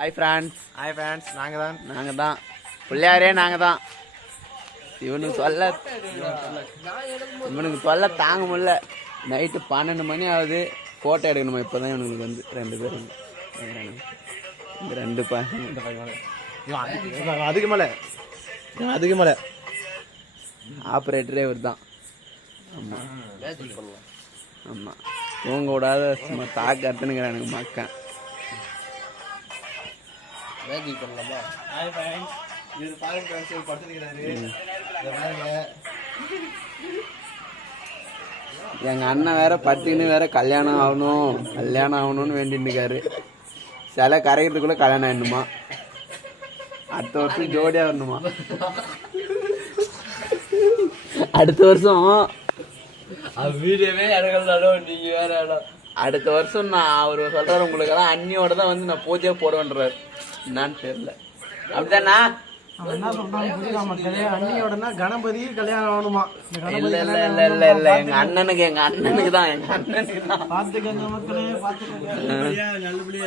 Hi friends நாங்கள் தான் பிள்ளையாரே நாங்கள் தான். இவனுக்கு சொல்ல தாங்க முடியல. நைட்டு 12 மணி ஆகுது. ஃபோட்டோ எடுக்கணுமா? இப்போ தான் இவனுக்கு வந்து 2 பேர் இந்த 2 அதுக்கு மேலே ஆப்ரேட்டரே இவர் தான். ஆமாம் ஆமாம், தூங்க விடாத சும்மா தாக்கு அறுத்துனுங்கிறேன் எனக்கு மக்கள். எங்க அண்ணன் வேற பட்டின்னு வேற கல்யாணம் ஆகணும்னு வேண்டிட்டு இருக்காரு. சிலை கரைக்கிறதுக்குள்ள கல்யாணம் ஆயிடணுமா? அடுத்த வருஷம் ஜோடியா வரணுமா? அடுத்த வருஷம் வீடியோவே இறங்கலாம். நீங்க வேற இடம் அடுத்த வருஷம் நான் அவர் சொல்றாரு உங்களுக்கு எல்லாம் அண்ணியோட தான் வந்து நான் பூஜையை போடுவேன்றாரு. என்னான்னு தெரியல. அப்படித்தானா? என்ன சொல்றாங்க? அண்ணியோடனா கணபதி கல்யாணம் ஆகணுமா? இல்ல எங்க அண்ணனுக்கு தான் பாத்துக்கங்க மக்களே, பாத்துக்கங்க நல்லபடியா.